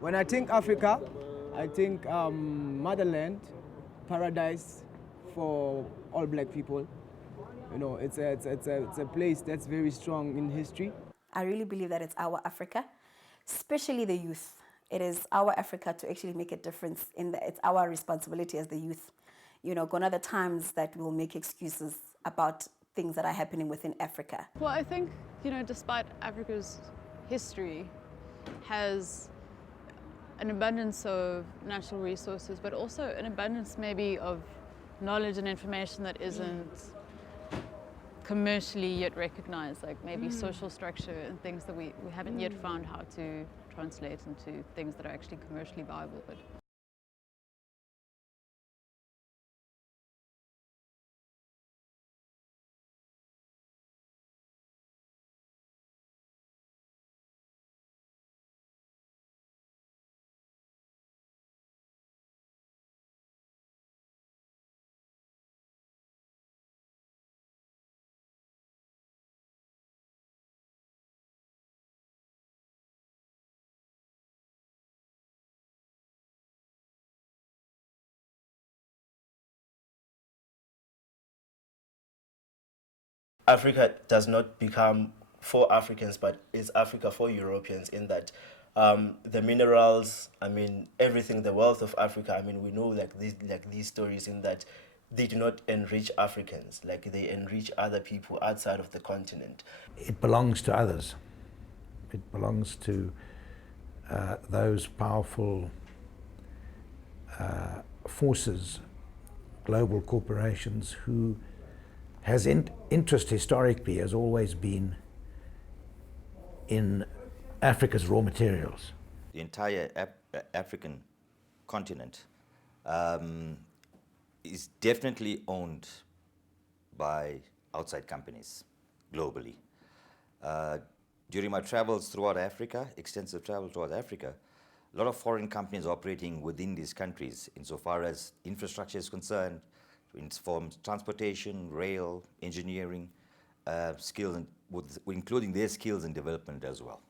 When I think Africa, I think motherland, paradise for all black people. You know, it's a place that's very strong in history. I really believe that it's our Africa, especially the youth. It is our Africa to actually make a difference in that. It's our responsibility as the youth. You know, gone are the times that we'll make excuses about things that are happening within Africa. Well, I think, despite Africa's history, has an abundance of natural resources, but also an abundance maybe of knowledge and information that isn't commercially yet recognized, like maybe social structure and things that we haven't yet found how to translate into things that are actually commercially viable. But Africa does not become for Africans, but is Africa for Europeans in that the minerals, I mean, everything, the wealth of Africa, I mean, we know these stories in that they do not enrich Africans, like they enrich other people outside of the continent. It belongs to others. It belongs to those powerful forces, global corporations who has interest historically has always been in Africa's raw materials. The entire African continent is definitely owned by outside companies globally. During my travels throughout Africa, extensive travel throughout Africa, a lot of foreign companies operating within these countries insofar as infrastructure is concerned, in forms transportation, rail, engineering, skills, and including their skills and development as well.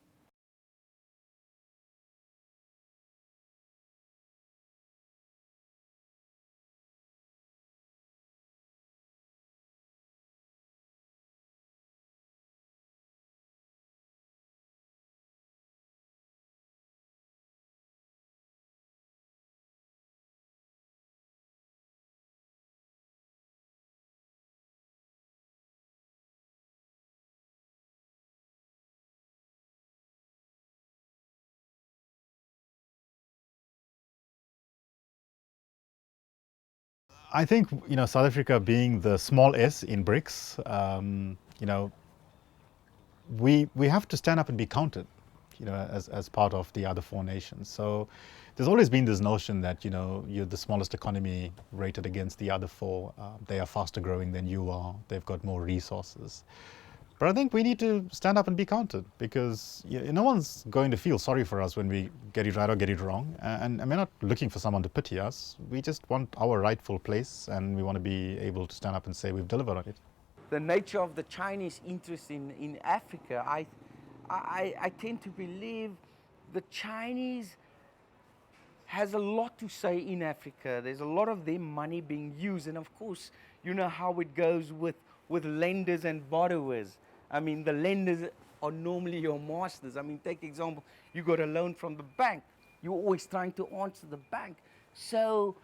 I think, South Africa being the small S in BRICS, we have to stand up and be counted, as part of the other four nations. So there's always been this notion that, you're the smallest economy rated against the other four. They are faster growing than you are. They've got more resources. But I think we need to stand up and be counted, because no one's going to feel sorry for us when we get it right or get it wrong. And we're not looking for someone to pity us. We just want our rightful place, and we want to be able to stand up and say we've delivered on it. The nature of the Chinese interest in Africa, I tend to believe the Chinese has a lot to say in Africa. There's a lot of their money being used, and of course, you know how it goes with lenders and borrowers. I mean, the lenders are normally your masters. I mean, take example, you got a loan from the bank. You're always trying to answer the bank. So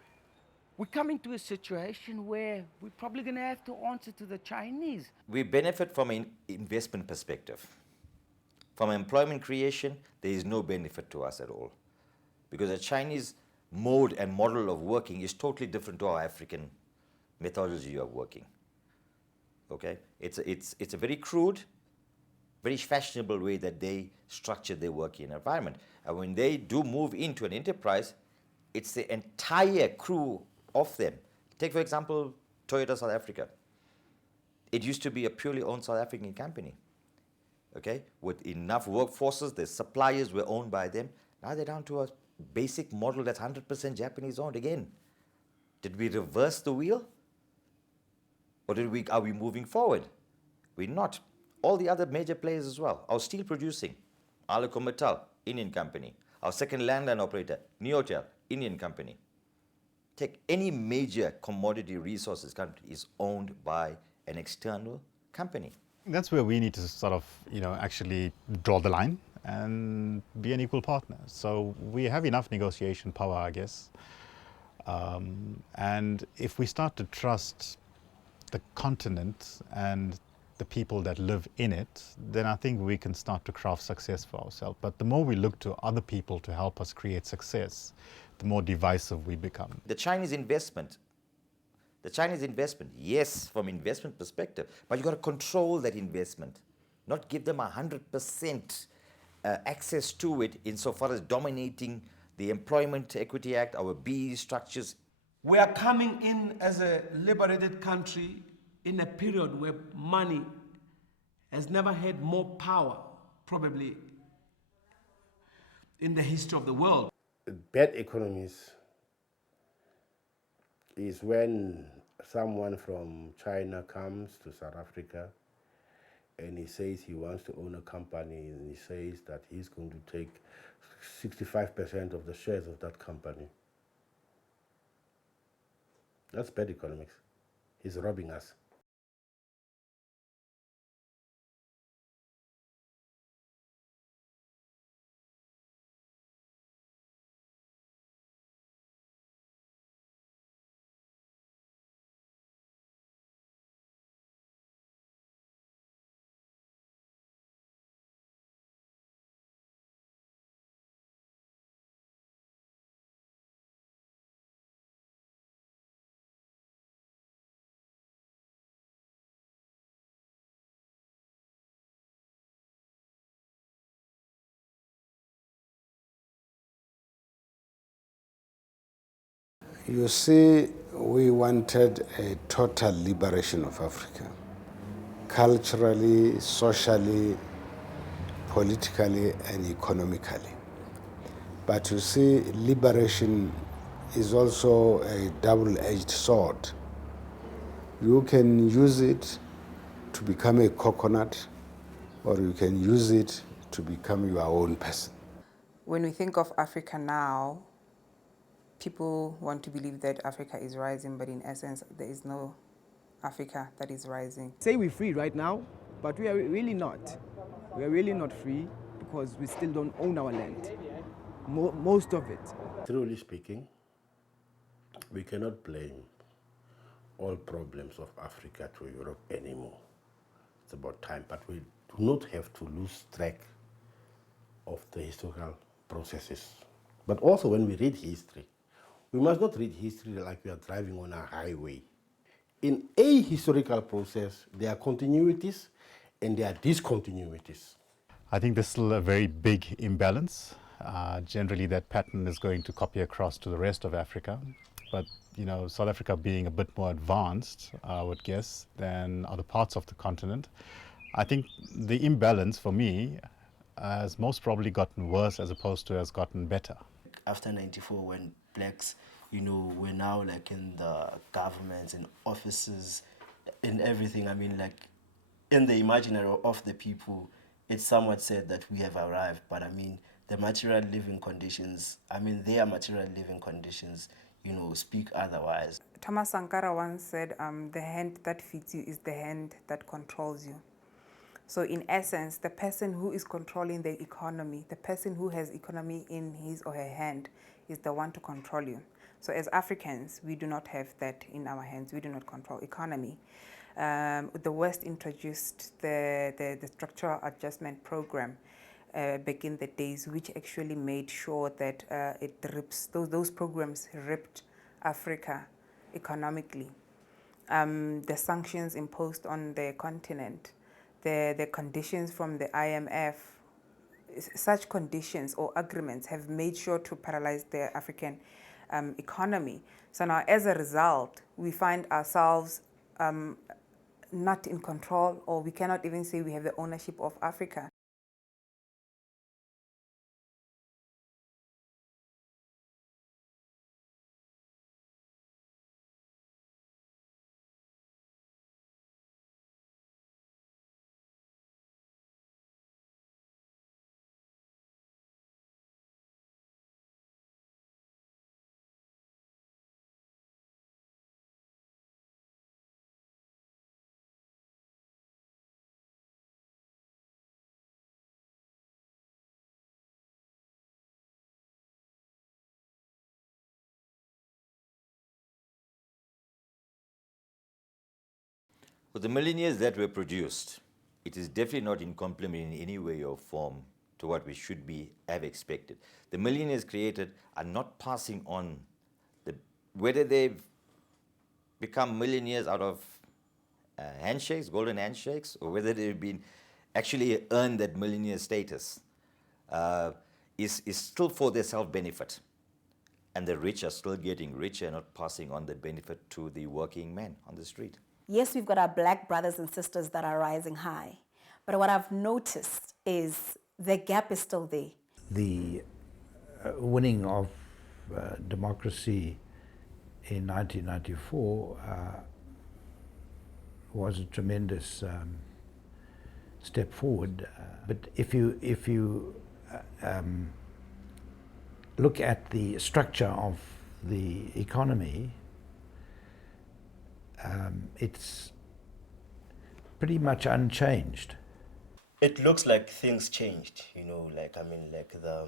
we're coming to a situation where we're probably going to have to answer to the Chinese. We benefit from an investment perspective. From employment creation, there is no benefit to us at all, because the Chinese mode and model of working is totally different to our African methodology of working. Okay, it's a very crude, very fashionable way that they structure their working environment. And when they do move into an enterprise, it's the entire crew of them. Take, for example, Toyota South Africa. It used to be a purely owned South African company, okay, with enough workforces. The suppliers were owned by them. Now they're down to a basic model that's 100% Japanese owned again. Did we reverse the wheel? Or are we moving forward? We're not. All the other major players as well. Our steel producing, Alico Metal, Indian company. Our second landline operator, Neotel, Indian company. Take any major commodity resources country is owned by an external company. That's where we need to sort of, actually draw the line and be an equal partner. So we have enough negotiation power, I guess. And if we start to trust the continent and the people that live in it, then I think we can start to craft success for ourselves. But the more we look to other people to help us create success, the more divisive we become. The Chinese investment, yes, from investment perspective, but you got to control that investment, not give them 100% access to it insofar as dominating the Employment Equity Act, our BEE structures. We are coming in as a liberated country in a period where money has never had more power, probably in the history of the world. Bad economies is when someone from China comes to South Africa and he says he wants to own a company, and he says that he's going to take 65% of the shares of that company. That's bad economics. He's robbing us. You see, we wanted a total liberation of Africa, culturally, socially, politically, and economically. But you see, liberation is also a double-edged sword. You can use it to become a coconut, or you can use it to become your own person. When we think of Africa now, people want to believe that Africa is rising, but in essence, there is no Africa that is rising. Say we're free right now, but we are really not. We are really not free because we still don't own our land, most of it. Truly speaking, we cannot blame all problems of Africa to Europe anymore. It's about time, but we do not have to lose track of the historical processes. But also when we read history, we must not read history like we are driving on a highway. In a historical process, there are continuities and there are discontinuities. I think there's still a very big imbalance. Generally, that pattern is going to copy across to the rest of Africa. But, South Africa being a bit more advanced, I would guess, than other parts of the continent, I think the imbalance for me has most probably gotten worse as opposed to has gotten better. After 94, when blacks, were now like in the governments and offices and everything, in the imaginary of the people, it's somewhat said that we have arrived, but the material living conditions, their material living conditions, speak otherwise. Thomas Sankara once said, the hand that feeds you is the hand that controls you. So in essence, the person who is controlling the economy, the person who has economy in his or her hand is the one to control you. So as Africans, we do not have that in our hands. We do not control economy. The West introduced the structural adjustment program back in the days, which actually made sure that those programs ripped Africa economically. The sanctions imposed on the continent, the conditions from the IMF, such conditions or agreements have made sure to paralyze the African economy. So now as a result, we find ourselves not in control, or we cannot even say we have the ownership of Africa. For the millionaires that were produced, it is definitely not in complement in any way or form to what we should have expected. The millionaires created are not passing on, whether they've become millionaires out of handshakes, golden handshakes, or whether they've been actually earned that millionaire status, is still for their self-benefit. And the rich are still getting richer and not passing on the benefit to the working man on the street. Yes, we've got our black brothers and sisters that are rising high. But what I've noticed is the gap is still there. The winning of democracy in 1994 was a tremendous step forward. But if you look at the structure of the economy, it's pretty much unchanged. It looks like things changed, you know, like, I mean, like the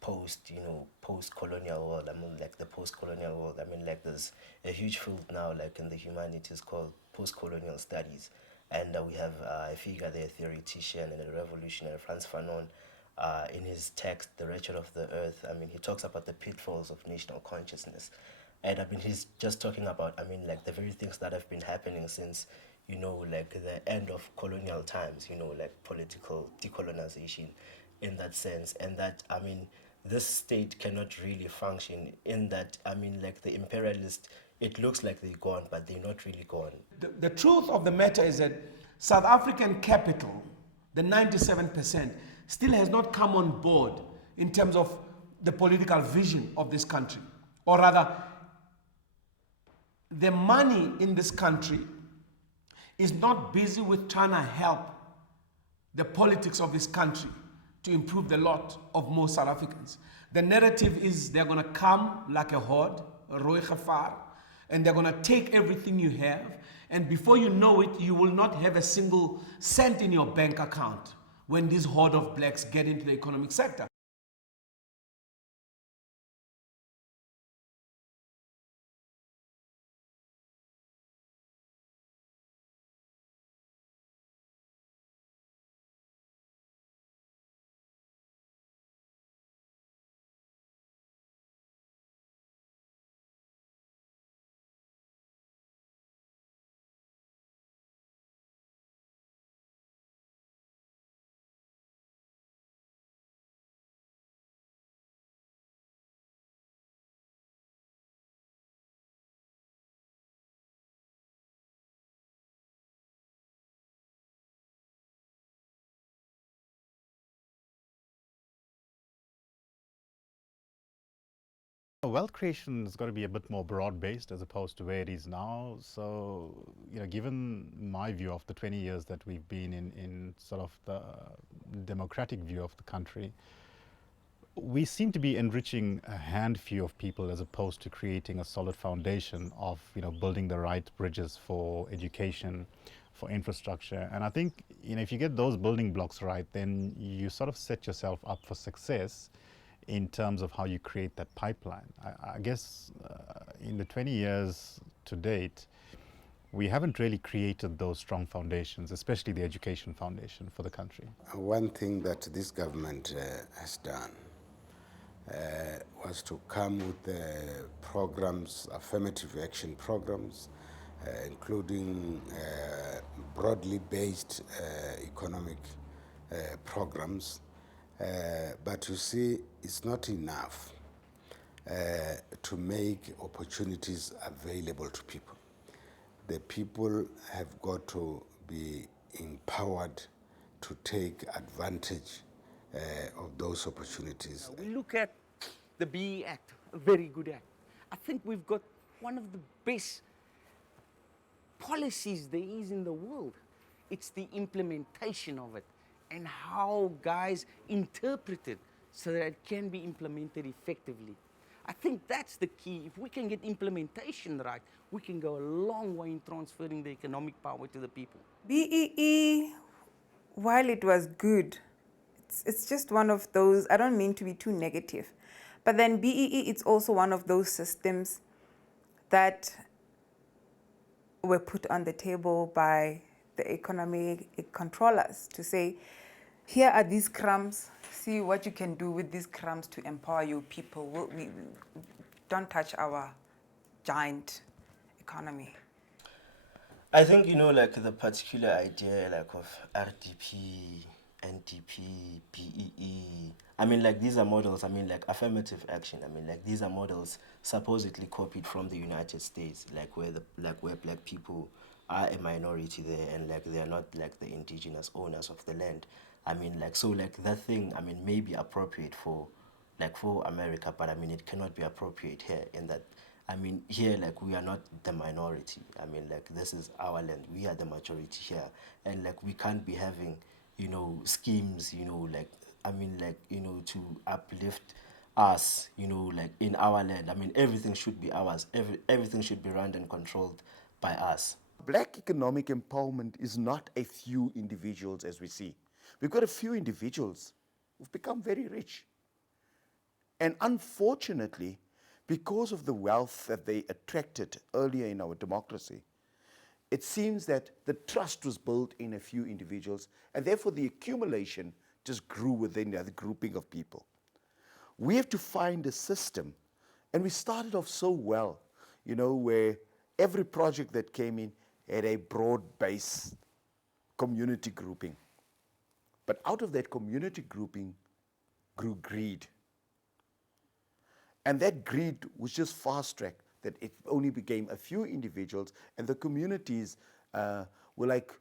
post-colonial world, I mean, like the post-colonial world, I mean, like there's a huge field now, like in the humanities called post-colonial studies. And we have a figure there, a theoretician and a revolutionary, Frantz Fanon, in his text, The Wretched of the Earth. I mean, he talks about the pitfalls of national consciousness. And I mean, he's just talking about, I mean, like the very things that have been happening since, you know, like the end of colonial times, you know, like political decolonization in that sense. And that, I mean, this state cannot really function in that, I mean, like the imperialist, it looks like they're gone, but they're not really gone. The truth of the matter is that South African capital, the 97%, still has not come on board in terms of the political vision of this country. Or rather, the money in this country is not busy with trying to help the politics of this country to improve the lot of most South Africans. The narrative is they're going to come like a horde, a Roy Khafar, and they're going to take everything you have, and before you know it, you will not have a single cent in your bank account when this horde of blacks get into the economic sector. Wealth creation has got to be a bit more broad-based as opposed to where it is now. So, you know, given my view of the 20 years that we've been in sort of the democratic view of the country, we seem to be enriching a handful of people as opposed to creating a solid foundation of, you know, building the right bridges for education, for infrastructure. And I think, you know, if you get those building blocks right, then you sort of set yourself up for success in terms of how you create that pipeline. I guess in the 20 years to date, we haven't really created those strong foundations, especially the education foundation for the country. One thing that this government has done was to come with programs, affirmative action programs, including broadly based economic programs. But you see, it's not enough to make opportunities available to people. The people have got to be empowered to take advantage of those opportunities. We look at the BE Act, a very good act. I think we've got one of the best policies there is in the world. It's the implementation of it and how guys interpret it so that it can be implemented effectively. I think that's the key. If we can get implementation right, we can go a long way in transferring the economic power to the people. BEE, while it was good, it's just one of those, I don't mean to be too negative, but then BEE, it's also one of those systems that were put on the table by the economic controllers to say, here are these crumbs, see what you can do with these crumbs to empower your people. We don't touch our giant economy. I think, you know, like the particular idea like of RDP, NDP, BEE, I mean, like these are models, I mean, like affirmative action, I mean, like these are models supposedly copied from the United States, like where black people are a minority there and like they're not like the indigenous owners of the land. I mean, like, so like that thing, I mean, may be appropriate for America, but I mean, it cannot be appropriate here in that, I mean, here, like, we are not the minority. I mean, like, this is our land. We are the majority here. And, like, we can't be having, you know, schemes, you know, like, I mean, like, you know, to uplift us, you know, like, in our land. I mean, everything should be ours. Everything should be run and controlled by us. Black economic empowerment is not a few individuals as we see. We've got a few individuals who've become very rich. And unfortunately, because of the wealth that they attracted earlier in our democracy, it seems that the trust was built in a few individuals, and therefore the accumulation just grew within the grouping of people. We have to find a system, and we started off so well, you know, where every project that came in had a broad-based community grouping. But out of that community grouping grew greed. And that greed was just fast-tracked, that it only became a few individuals, and the communities were like,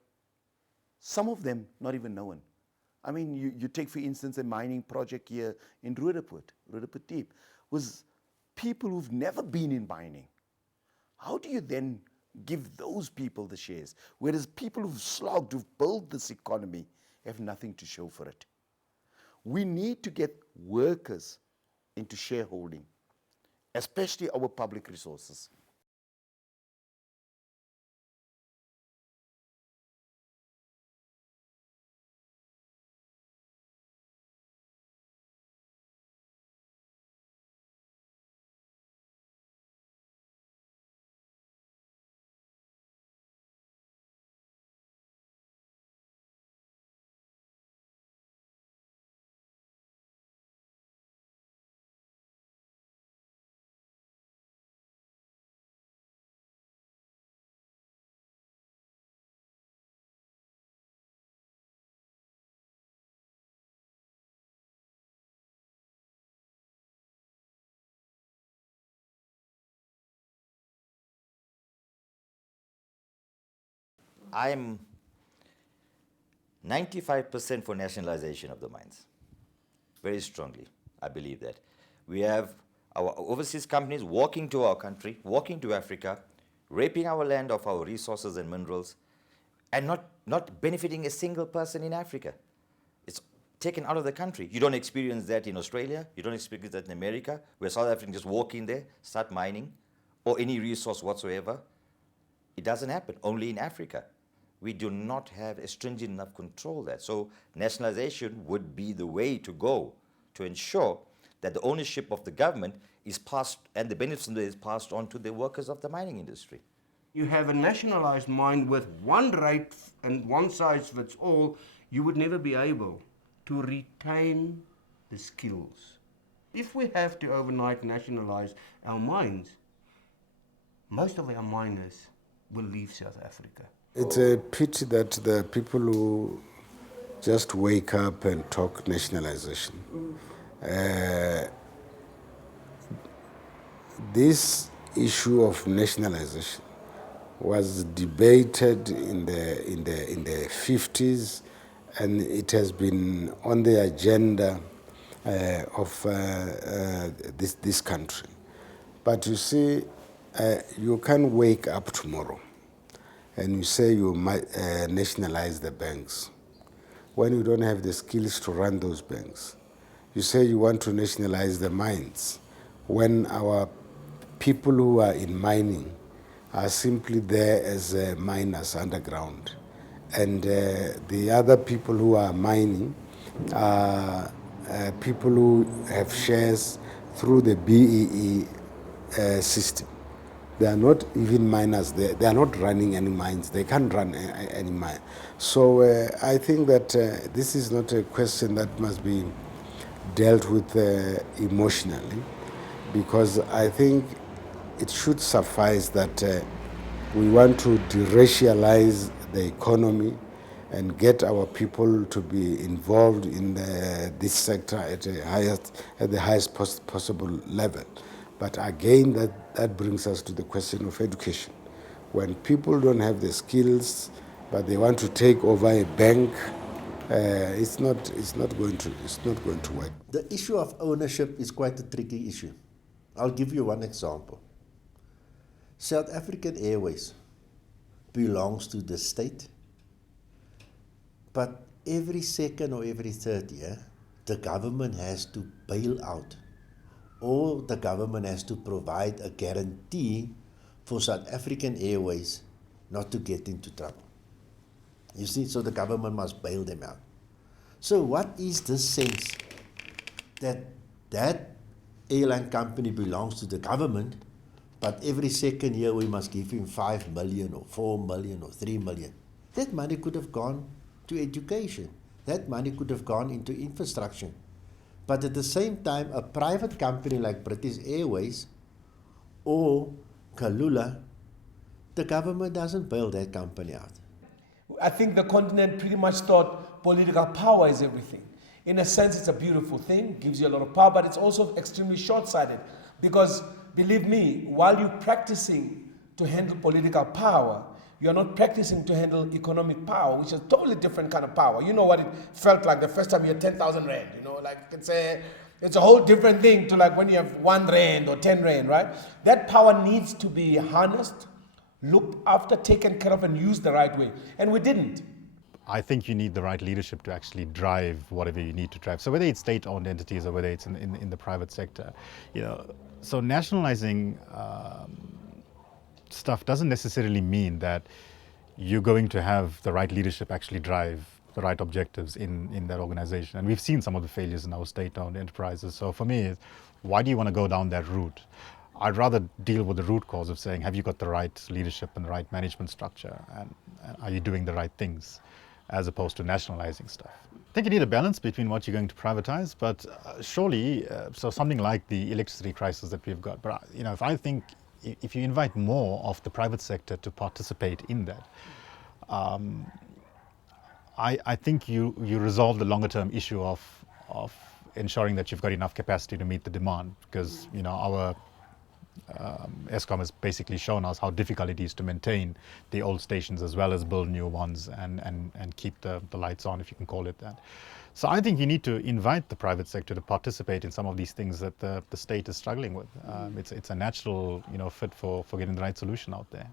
some of them not even known. I mean, you take, for instance, a mining project here in Roodepoort Deep, was people who've never been in mining. How do you then give those people the shares? Whereas people who've slogged, who've built this economy, have nothing to show for it. We need to get workers into shareholding, especially our public resources. I'm 95% for nationalization of the mines. Very strongly, I believe that. We have our overseas companies walking to our country, walking to Africa, raping our land of our resources and minerals, and not benefiting a single person in Africa. It's taken out of the country. You don't experience that in Australia, you don't experience that in America, where South Africans just walk in there, start mining, or any resource whatsoever. It doesn't happen, only in Africa. We do not have a stringent enough control there. So nationalization would be the way to go to ensure that the ownership of the government is passed and the benefits of it is passed on to the workers of the mining industry. You have a nationalized mine with one rate and one size fits all, you would never be able to retain the skills. If we have to overnight nationalize our mines, most of our miners will leave South Africa. It's a pity that the people who just wake up and talk nationalization. This issue of nationalization was debated in the 50s, and it has been on the agenda of this country. But you see, you can't wake up tomorrow and you say you might nationalize the banks when you don't have the skills to run those banks. You say you want to nationalize the mines when our people who are in mining are simply there as miners underground. And the other people who are mining are people who have shares through the BEE system. They are not even miners. They are not running any mines. They can't run any mine. So I think that this is not a question that must be dealt with emotionally, because I think it should suffice that we want to deracialize the economy and get our people to be involved in this sector at the highest possible level. But again, that brings us to the question of education. When people don't have the skills, but they want to take over a bank, it's not going to work. The issue of ownership is quite a tricky issue. I'll give you one example. South African Airways belongs to the state, but every second or every third year, the government has to bail out, or the government has to provide a guarantee for South African Airways not to get into trouble. You see, so the government must bail them out. So what is the sense that that airline company belongs to the government, but every second year we must give him 5 million or 4 million or 3 million? That money could have gone to education. That money could have gone into infrastructure. But at the same time, a private company like British Airways or Kalula, the government doesn't bail that company out. I think the continent pretty much thought political power is everything. In a sense, it's a beautiful thing, gives you a lot of power, but it's also extremely short-sighted. Because, believe me, while you're practicing to handle political power, you're not practicing to handle economic power, which is a totally different kind of power. You know what it felt like the first time you had 10,000 rand, you know, like it's a whole different thing to like when you have 1 rand or 10 rand, right? That power needs to be harnessed, looked after, taken care of, and used the right way. And we didn't. I think you need the right leadership to actually drive whatever you need to drive. So whether it's state-owned entities or whether it's in the private sector, you know, so nationalizing stuff doesn't necessarily mean that you're going to have the right leadership actually drive the right objectives in that organization. And we've seen some of the failures in our state-owned enterprises. So for me, why do you want to go down that route? I'd rather deal with the root cause of saying, have you got the right leadership and the right management structure? And are you doing the right things, as opposed to nationalizing stuff? I think you need a balance between what you're going to privatize, but surely, so something like the electricity crisis that we've got, but you know, if you invite more of the private sector to participate in that, I think you resolve the longer term issue of ensuring that you've got enough capacity to meet the demand, because you know our Eskom has basically shown us how difficult it is to maintain the old stations as well as build new ones and keep the lights on, if you can call it that. So I think you need to invite the private sector to participate in some of these things that the state is struggling with. It's a natural, you know, fit for getting the right solution out there.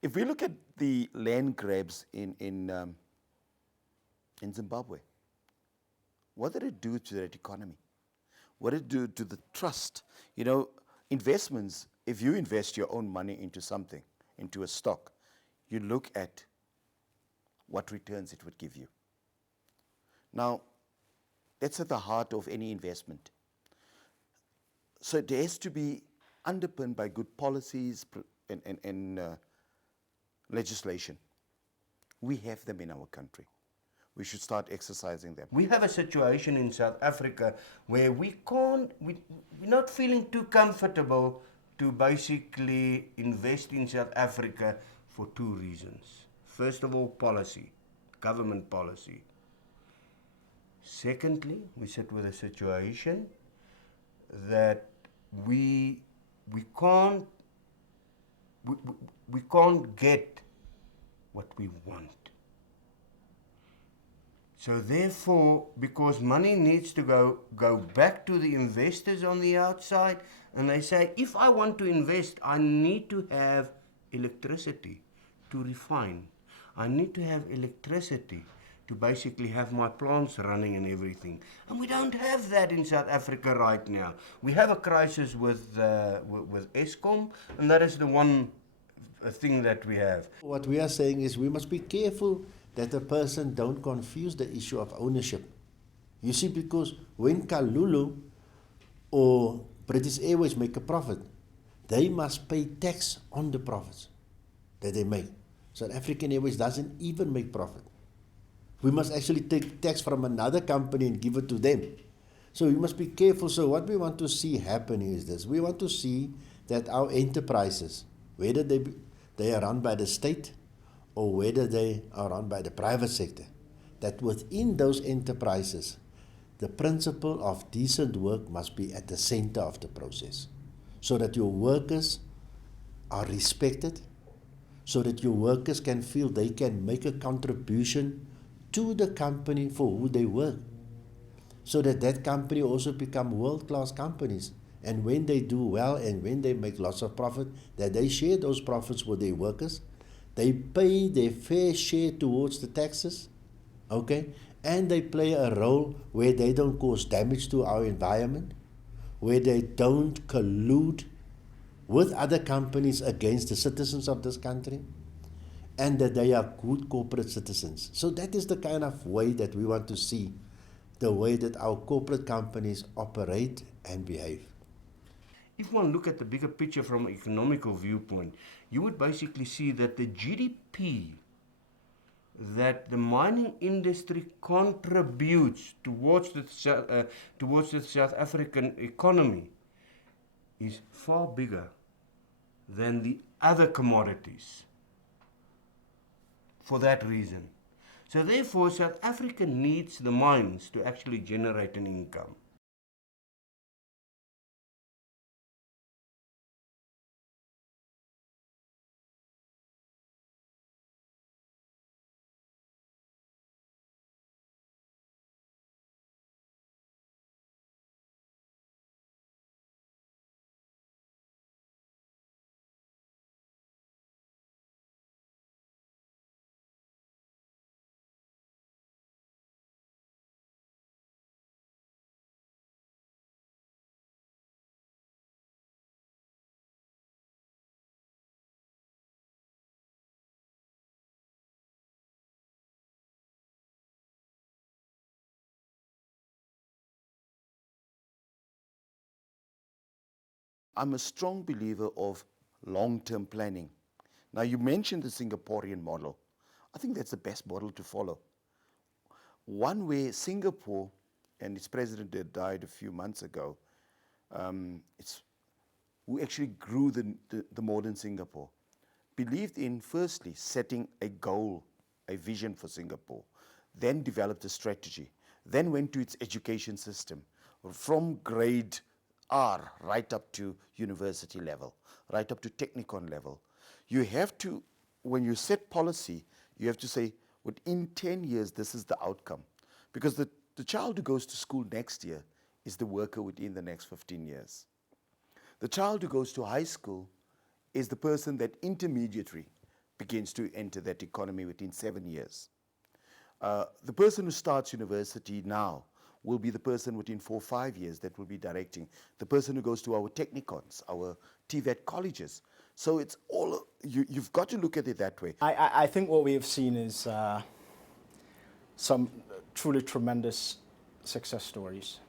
If we look at the land grabs in Zimbabwe, what did it do to that economy? What did it do to the trust? You know, investments, if you invest your own money into something, into a stock, you look at what returns it would give you. Now, that's at the heart of any investment. So it has to be underpinned by good policies and legislation. We have them in our country. We should start exercising them. We have a situation in South Africa where we're not feeling too comfortable to basically invest in South Africa for 2 reasons. First of all, policy, government policy. Secondly, we sit with a situation that we can't we can't get what we want. So therefore, because money needs to go back to the investors on the outside, and they say, if I want to invest, I need to have electricity to refine. I need to have electricity to basically have my plants running and everything. And we don't have that in South Africa right now. We have a crisis with Eskom, and that is the one thing that we have. What we are saying is we must be careful that a person don't confuse the issue of ownership. You see, because when Kalulu or British Airways make a profit, they must pay tax on the profits that they make. South African Airways doesn't even make profit. We must actually take tax from another company and give it to them. So we must be careful. So what we want to see happening is this. We want to see that our enterprises, whether they are run by the state or whether they are run by the private sector, that within those enterprises, the principle of decent work must be at the center of the process, so that your workers are respected, so that your workers can feel they can make a contribution to the company for who they work, so that that company also become world-class companies. And when they do well and when they make lots of profit, that they share those profits with their workers. They pay their fair share towards the taxes, okay? And they play a role where they don't cause damage to our environment, where they don't collude with other companies against the citizens of this country, and that they are good corporate citizens. So that is the kind of way that we want to see the way that our corporate companies operate and behave. If one look at the bigger picture from an economical viewpoint, you would basically see that the GDP that the mining industry contributes towards the South African economy is far bigger than the other commodities for that reason. So therefore, South Africa needs the mines to actually generate an income. I'm a strong believer of long-term planning. Now, you mentioned the Singaporean model. I think that's the best model to follow. One way Singapore, and its president died a few months ago, who actually grew the modern Singapore, believed in firstly setting a goal, a vision for Singapore, then developed a strategy, then went to its education system from grade R right up to university level, right up to technikon level. You have to, when you set policy, you have to say, within 10 years, this is the outcome. Because the child who goes to school next year is the worker within the next 15 years. The child who goes to high school is the person that intermediary begins to enter that economy within 7 years. The person who starts university now will be the person within 4 or 5 years that will be directing. The person who goes to our technikons, our TVET colleges. So it's all, you've got to look at it that way. I think what we have seen is some truly tremendous success stories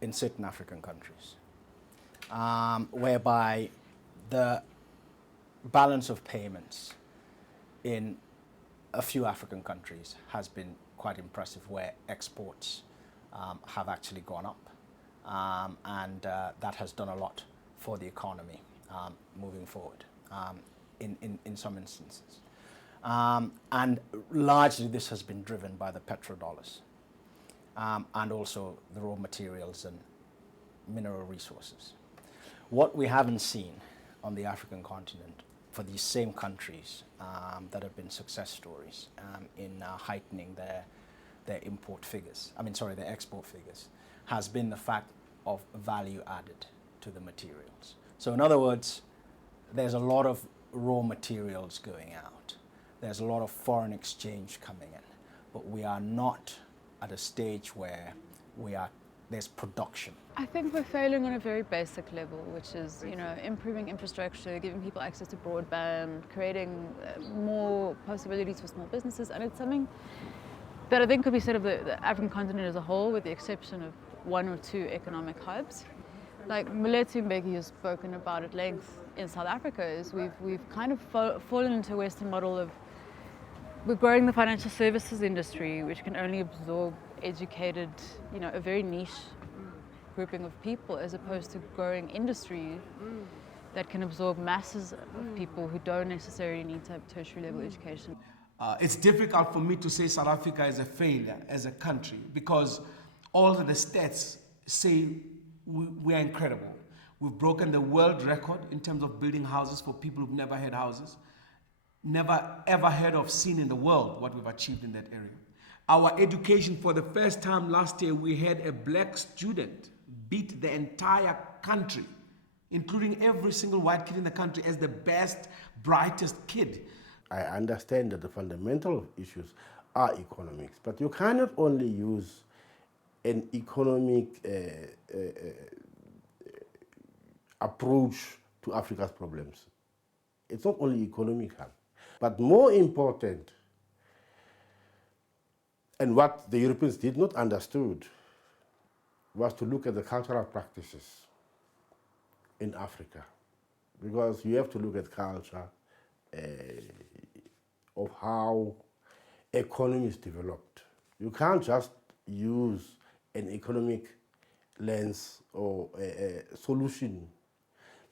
in certain African countries, whereby the balance of payments in a few African countries has been quite impressive, where exports have actually gone up, and that has done a lot for the economy moving forward in some instances. And largely this has been driven by the petrodollars and also the raw materials and mineral resources. What we haven't seen on the African continent for these same countries that have been success stories in heightening their import figures, their export figures, has been the fact of value added to the materials. So in other words, there's a lot of raw materials going out. There's a lot of foreign exchange coming in, but we are not at a stage where there's production. I think we're failing on a very basic level, which is, improving infrastructure, giving people access to broadband, creating more possibilities for small businesses, and it's something that I think could be said of the African continent as a whole, with the exception of one or two economic hubs. Like Moletu Mbeki has spoken about at length in South Africa, is we've kind of fallen into a Western model of we're growing the financial services industry, which can only absorb educated, a very niche grouping of people, as opposed to growing industry that can absorb masses of people who don't necessarily need to have tertiary level education. It's difficult for me to say South Africa is a failure as a country, because all of the stats say we are incredible. We've broken the world record in terms of building houses for people who've never had houses. Never ever heard of seen in the world what we've achieved in that area. Our education, for the first time last year, we had a black student beat the entire country, including every single white kid in the country, as the best, brightest kid. I understand that the fundamental issues are economics, but you cannot only use an economic approach to Africa's problems. It's not only economical, but more important, and what the Europeans did not understood, was to look at the cultural practices in Africa, because you have to look at culture of how economies developed. You can't just use an economic lens or a solution.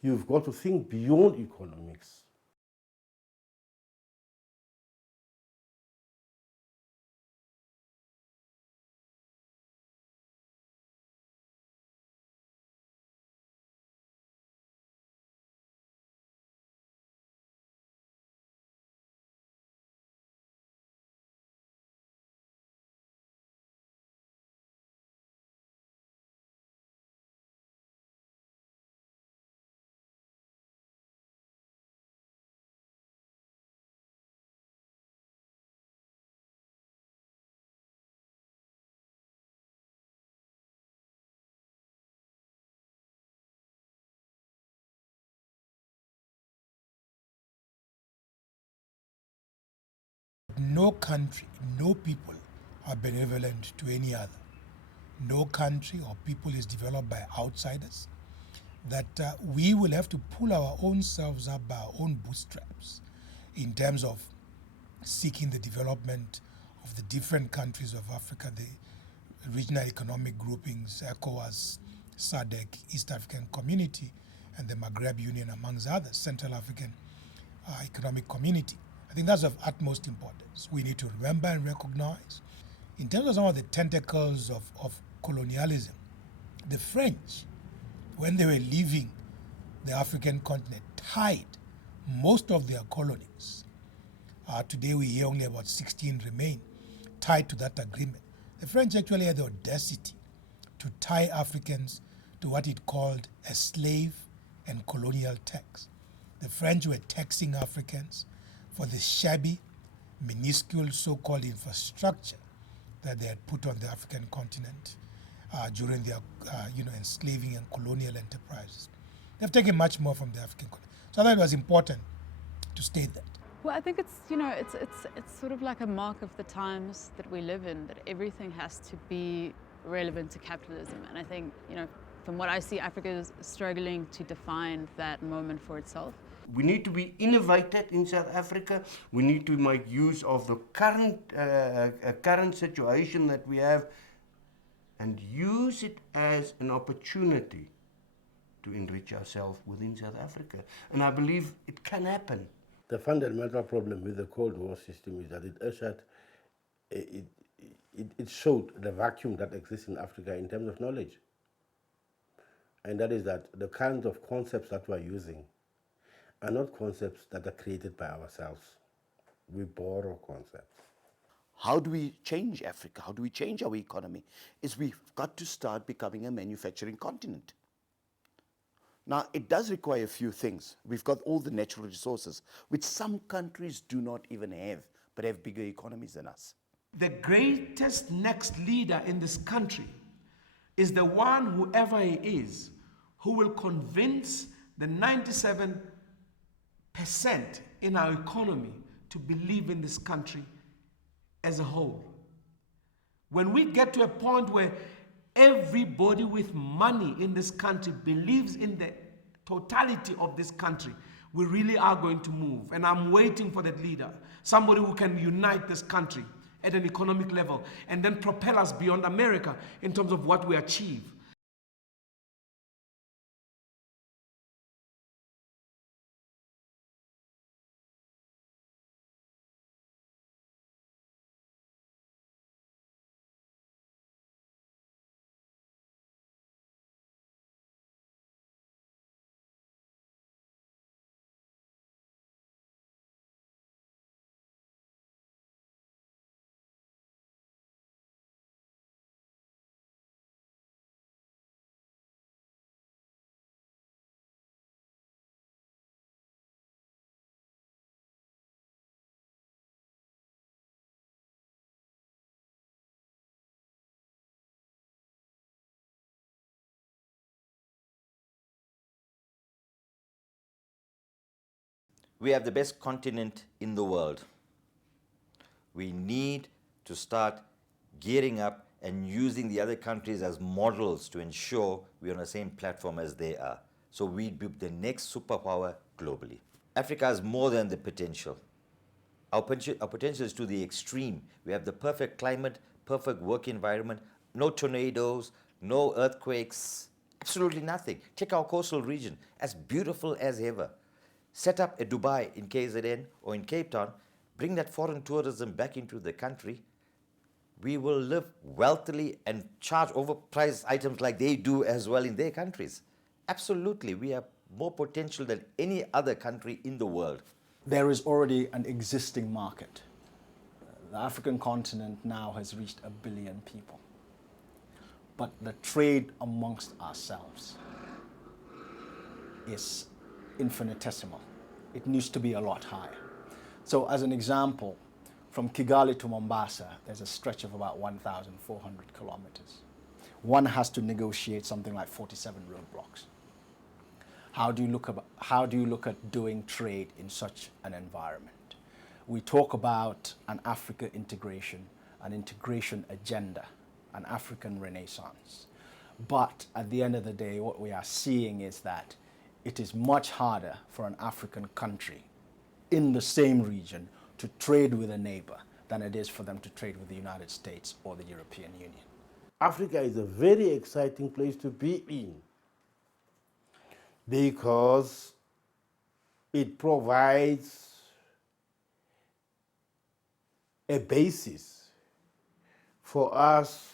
You've got to think beyond economics. No country, no people are benevolent to any other. No country or people is developed by outsiders. That we will have to pull our own selves up by our own bootstraps in terms of seeking the development of the different countries of Africa, the regional economic groupings, ECOWAS, SADC, East African Community, and the Maghreb Union, amongst others, Central African Economic Community. I think that's of utmost importance. We need to remember and recognize, in terms of some of the tentacles of colonialism, the French, when they were leaving the African continent, tied most of their colonies. Today we hear only about 16 remain, tied to that agreement. The French actually had the audacity to tie Africans to what it called a slave and colonial tax. The French were taxing Africans for the shabby, minuscule so-called infrastructure that they had put on the African continent during their enslaving and colonial enterprises. They've taken much more from the African continent. So I thought it was important to state that. Well, I think it's sort of like a mark of the times that we live in, that everything has to be relevant to capitalism. And I think, from what I see, Africa is struggling to define that moment for itself. We need to be innovative in South Africa. We need to make use of the current situation that we have and use it as an opportunity to enrich ourselves within South Africa. And I believe it can happen. The fundamental problem with the Cold War system is that it showed the vacuum that exists in Africa in terms of knowledge. And that is that the kinds of concepts that we're using are not concepts that are created by ourselves. We borrow concepts. How do we change Africa? How do we change our economy? Is we've got to start becoming a manufacturing continent. Now, it does require a few things. We've got all the natural resources, which some countries do not even have, but have bigger economies than us. The greatest next leader in this country is the one, whoever he is, who will convince the 97% in our economy to believe in this country as a whole. When we get to a point where everybody with money in this country believes in the totality of this country, we really are going to move. And I'm waiting for that leader, somebody who can unite this country at an economic level and then propel us beyond America in terms of what we achieve. We have the best continent in the world. We need to start gearing up and using the other countries as models to ensure we're on the same platform as they are. So we be the next superpower globally. Africa has more than the potential. Our potential is to the extreme. We have the perfect climate, perfect work environment, no tornadoes, no earthquakes, absolutely nothing. Check our coastal region, as beautiful as ever. Set up a Dubai in KZN or in Cape Town, bring that foreign tourism back into the country. We will live wealthily and charge overpriced items like they do as well in their countries. Absolutely, we have more potential than any other country in the world. There is already an existing market. The African continent now has reached 1 billion people. But the trade amongst ourselves is infinitesimal. It needs to be a lot higher. So as an example, from Kigali to Mombasa, there's a stretch of about 1,400 kilometers. One has to negotiate something like 47 roadblocks. How do you look at doing trade in such an environment? We talk about an Africa integration, an integration agenda, an African renaissance. But at the end of the day, what we are seeing is that it is much harder for an African country in the same region to trade with a neighbor than it is for them to trade with the United States or the European Union. Africa is a very exciting place to be in because it provides a basis for us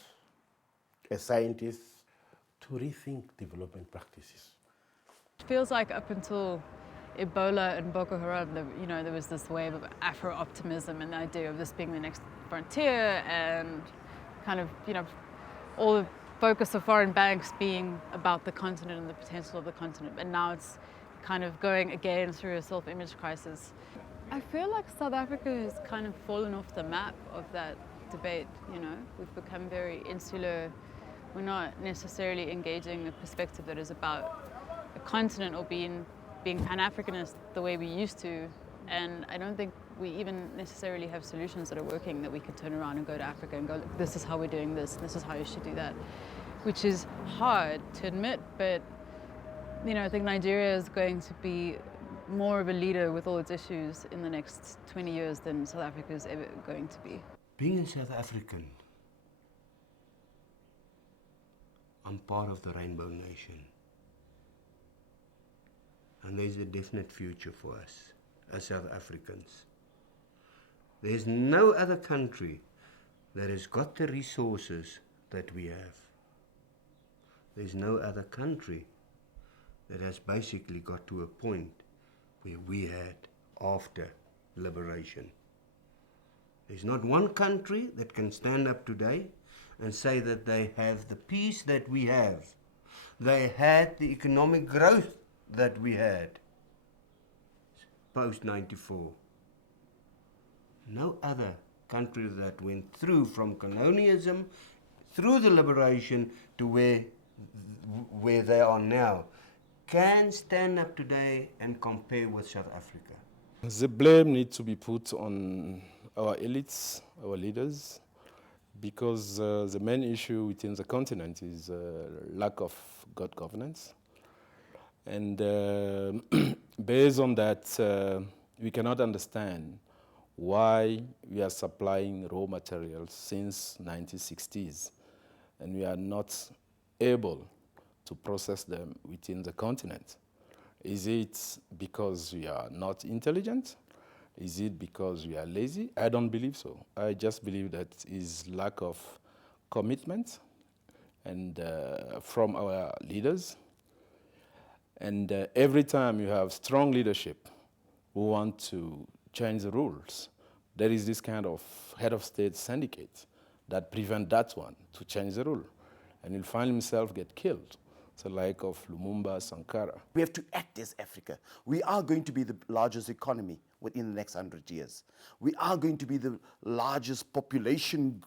as scientists to rethink development practices. It feels like up until Ebola and Boko Haram, there was this wave of Afro-optimism and the idea of this being the next frontier and kind of, all the focus of foreign banks being about the continent and the potential of the continent. But now it's kind of going again through a self-image crisis. I feel like South Africa has kind of fallen off the map of that debate, We've become very insular. We're not necessarily engaging a perspective that is about a continent or being Pan-Africanist the way we used to. And I don't think we even necessarily have solutions that are working that we could turn around and go to Africa and go, look, this is how we're doing this, this is how you should do that, which is hard to admit, but I think Nigeria is going to be more of a leader with all its issues in the next 20 years than South Africa is ever going to be. Being a South African, I'm part of the Rainbow Nation. And there's a definite future for us as South Africans. There's no other country that has got the resources that we have. There's no other country that has basically got to a point where we had after liberation. There's not one country that can stand up today and say that they have the peace that we have. They had the economic growth that we had post-94. No other country that went through from colonialism, through the liberation to where they are now, can stand up today and compare with South Africa. The blame needs to be put on our elites, our leaders, because the main issue within the continent is lack of good governance. And based on that, we cannot understand why we are supplying raw materials since 1960s, and we are not able to process them within the continent. Is it because we are not intelligent? Is it because we are lazy? I don't believe so. I just believe that is lack of commitment and from our leaders. And every time you have strong leadership who want to change the rules, there is this kind of head of state syndicate that prevent that one to change the rule. And he'll find himself get killed. It's the like of Lumumba, Sankara. We have to act as Africa. We are going to be the largest economy within the next 100 years. We are going to be the largest population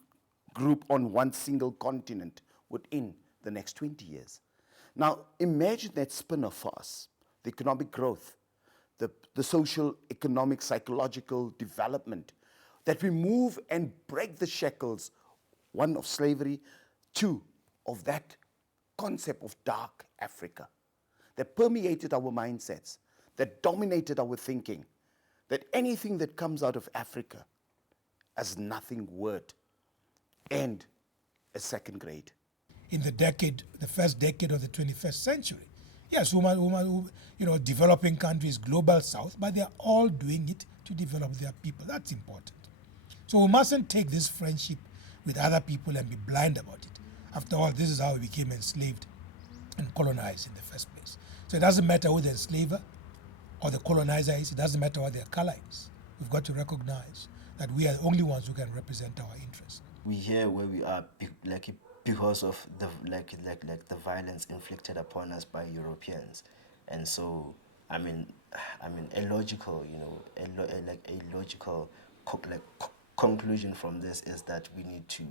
group on one single continent within the next 20 years. Now, imagine that spin-off for us, the economic growth, the social, economic, psychological development, that we move and break the shackles, one of slavery, two of that concept of dark Africa that permeated our mindsets, that dominated our thinking, that anything that comes out of Africa as nothing worth and a second grade. In the first decade of the 21st century, yes, developing countries, global south, but they're all doing it to develop their people. That's important. So we mustn't take this friendship with other people and be blind about it. After all, this is how we became enslaved and colonized in the first place. So it doesn't matter who the enslaver or the colonizer is, it doesn't matter what their color is. We've got to recognize that we are the only ones who can represent our interests. We here where we are because of the the violence inflicted upon us by Europeans, and so I mean a logical conclusion from this is that we need to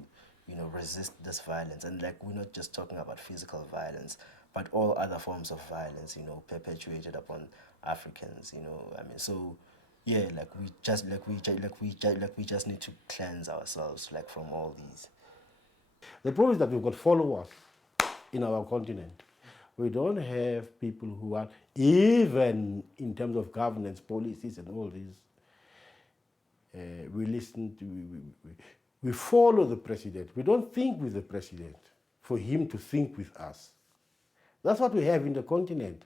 resist this violence, and we're not just talking about physical violence, but all other forms of violence perpetuated upon Africans. So yeah, we just need to cleanse ourselves from all these. The problem is that we've got followers in our continent. We don't have people who are, even in terms of governance, policies and all this, we listen to, we follow the president. We don't think with the president for him to think with us. That's what we have in the continent.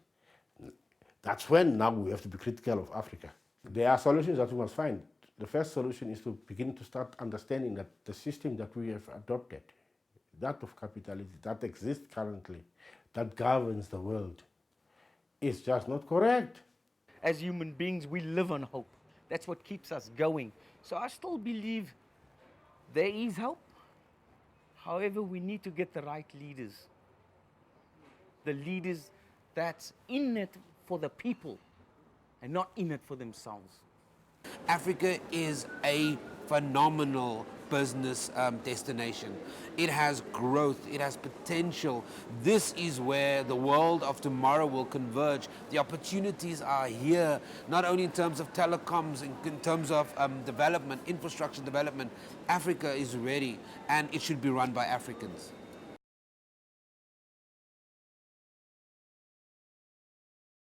That's when now we have to be critical of Africa. There are solutions that we must find. The first solution is to begin to start understanding that the system that we have adopted, that of capitalism, that exists currently, that governs the world, is just not correct. As human beings, we live on hope. That's what keeps us going. So I still believe there is hope. However, we need to get the right leaders. The leaders that's in it for the people and not in it for themselves. Africa is a phenomenal business destination. It has growth, it has potential. This is where the world of tomorrow will converge. The opportunities are here, not only in terms of telecoms, in terms of development, infrastructure development. Africa is ready, and it should be run by Africans.